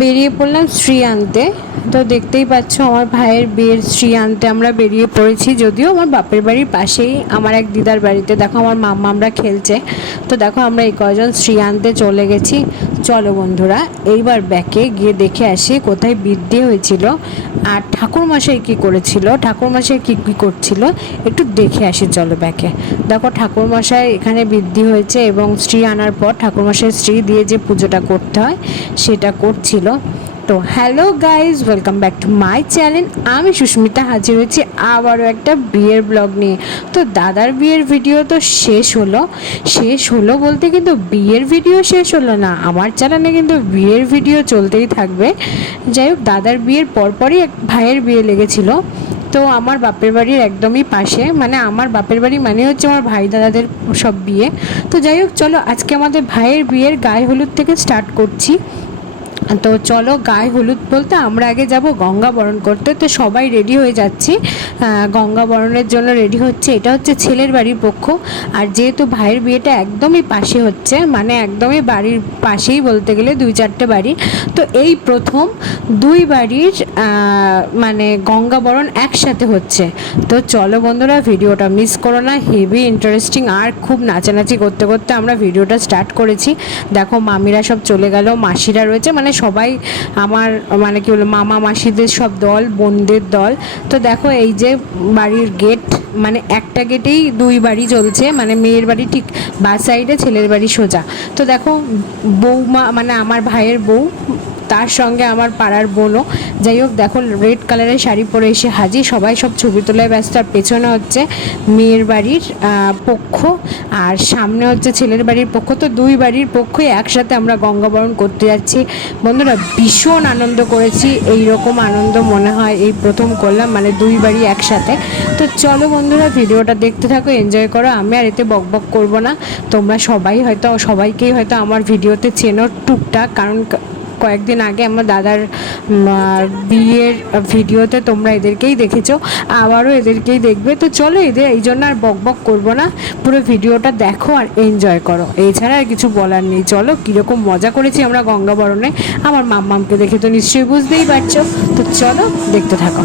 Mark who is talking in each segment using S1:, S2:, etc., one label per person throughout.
S1: বেরিয়ে পড়লাম শ্রী আনতে তো দেখতেই পাচ্ছ আমার ভাইয়ের বিয়ের শ্রী আনতে আমরা বেরিয়ে পড়েছি, যদিও আমার বাপের বাড়ির পাশেই, আমার এক দিদার বাড়িতে। দেখো আমার মাম্মা আমরা খেলছে। তো দেখো আমরা এই কজন শ্রী আনতে চলে গেছি। চলো বন্ধুরা, এইবার ব্যাকে গিয়ে দেখে আসি কোথায় বৃদ্ধি হয়েছিল। আর ঠাকুরমশাই কী করেছিল? ঠাকুরমশাই কী কী করছিল? একটু দেখে আসি, চলো ব্যাকে দেখো ঠাকুরমশাই এখানে বৃদ্ধি হয়েছে এবং স্ত্রী আনার পর ঠাকুরমশাই স্ত্রী দিয়ে যে পুজোটা করতে হয়, সেটা করছিল। তো hello guys welcome back to my channel. আমি সুস্মিতা হাজির হয়েছি আবারও একটা বিয়ের ব্লগ নিয়ে। তো দাদার বিয়ের ভিডিও তো শেষ হলো। শেষ হলো বলতে কিন্তু বিয়ের ভিডিও শেষ হলো না। আমার চ্যানেলে কিন্তু বিয়ের ভিডিও চলতেই থাকবে। যাই হোক, দাদার বিয়ের পরপরই এক ভাইয়ের বিয়ে লেগেছিল। তো আমার বাপের বাড়ির একদমই পাশে। মানে আমার বাপের বাড়ি মানে হচ্ছে আমার ভাই দাদাদের সব বিয়ে। তো যাই হোক, চলো আজকে আমাদের ভাইয়ের বিয়ের গায়ে হলুদ থেকে স্টার্ট করছি। তো চলো গায়ে হলুদ বলতে আমরা আগে যাব গঙ্গা বরণ করতে। তো সবাই রেডি হয়ে যাচ্ছি। গঙ্গা বরণের জন্য রেডি হচ্ছে। এটা হচ্ছে ছেলের বাড়ির পক্ষ। আর যেহেতু ভাইয়ের বিয়েটা একদমই পাশে হচ্ছে মানে একদমই বাড়ির পাশেই বলতে গেলে দুই চারটে বাড়ি, তো এই প্রথম দুই বাড়ির মানে গঙ্গা বরণ একসাথে হচ্ছে। তো চলো বন্ধুরা, ভিডিওটা মিস করো না। হেভি ইন্টারেস্টিং আর খুব নাচানাচি করতে করতে আমরা ভিডিওটা স্টার্ট করেছি। দেখো মামিরা সব চলে গেল, মাসিরা রয়েছে মানে সবাই আমার মানে কি বলব মামা মাসিদের সব দল, বোনদের দল। তো দেখো এই যে বাড়ির গেট মানে একটা গেটেই দুই বাড়ি চলছে মানে মেয়ের বাড়ি ঠিক বা সাইডে ছেলের বাড়ি সোজা। তো দেখো বৌমা মানে আমার ভাইয়ের বউ তার সঙ্গে আমার পাড়ার বোনও। যাই হোক, দেখো রেড কালারের শাড়ি পরে এসে হাজির। সবাই সব ছবি তোলায় ব্যস্ত। আর পেছনে হচ্ছে মেয়ের বাড়ির পক্ষ। আর সামনে হচ্ছে ছেলের বাড়ির পক্ষ। তো দুই বাড়ির পক্ষই একসাথে আমরা গঙ্গাবরণ করতে যাচ্ছি। বন্ধুরা, ভীষণ আনন্দ করেছি। এই রকম আনন্দ মনে হয় এই প্রথম করলাম মানে দুই বাড়ি একসাথে। তো চলো বন্ধুরা, ভিডিওটা দেখতে থাকো এনজয় করো। আমি আর এতে বক বক করব না। তোমরা সবাই হয়তো, সবাইকেই হয়তো আমার ভিডিওতে চেনো টুকটাক, কারণ কয়েকদিন আগে আমার দাদার বিয়ের ভিডিওতে তোমরা এদেরকেই দেখেছ, আবারও এদেরকেই দেখবে। তো চলো এদের, এই জন্য আর বক বক করব না, পুরো ভিডিওটা দেখো আর এনজয় করো। এছাড়া আর কিছু বলার নেই। চলো কীরকম মজা করেছি আমরা গঙ্গাবরণে। আমার মাম্মামকে দেখে তো নিশ্চয়ই বুঝতেই পারছ। তো চলো দেখতে থাকো।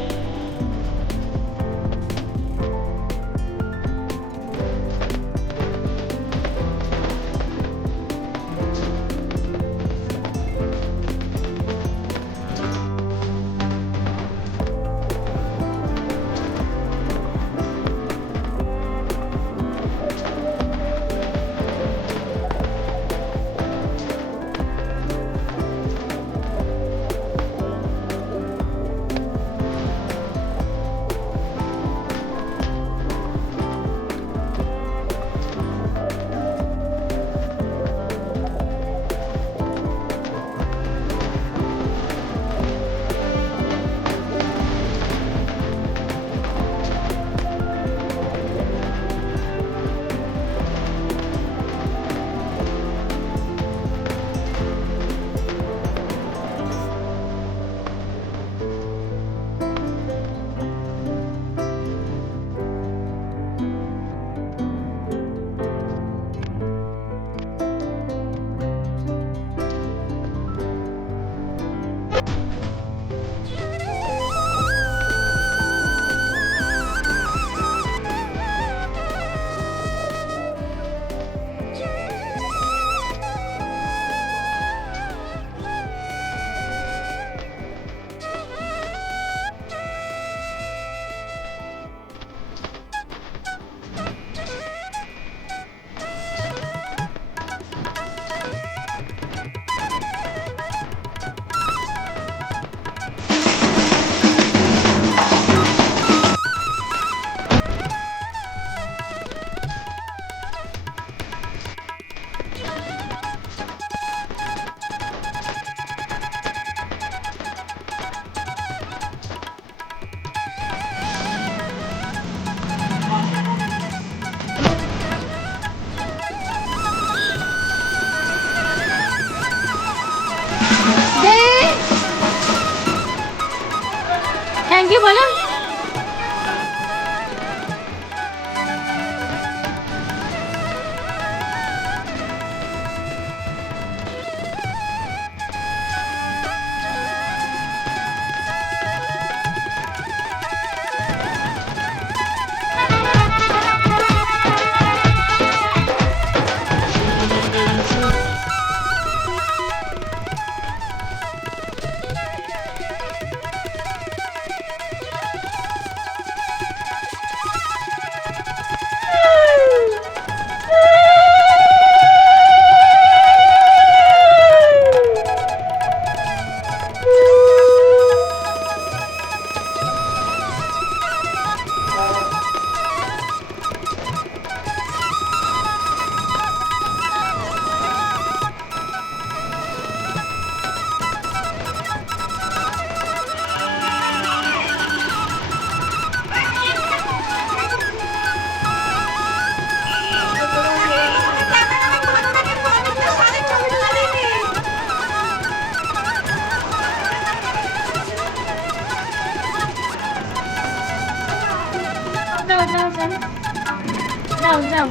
S2: যাও যাও।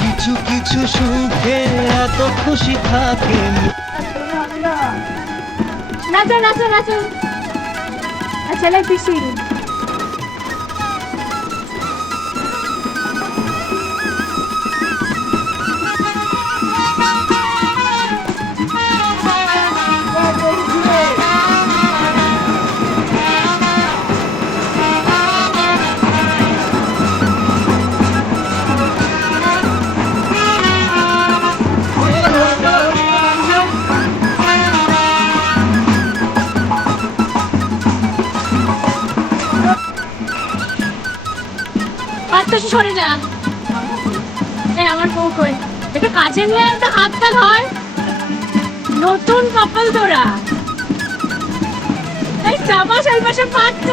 S3: কিছু কিছু সুখে এত খুশি থাকে।
S2: নাচো নাচো নাচো। আচ্ছা লাই পিসি। সরে যা। এই আমার বউ কই? একটু কাছে নিয়ে একটা হাত হাতটা ধর। নতুন কাপল তোরা। এই চাপা ওই পাশে পাচ্ছ।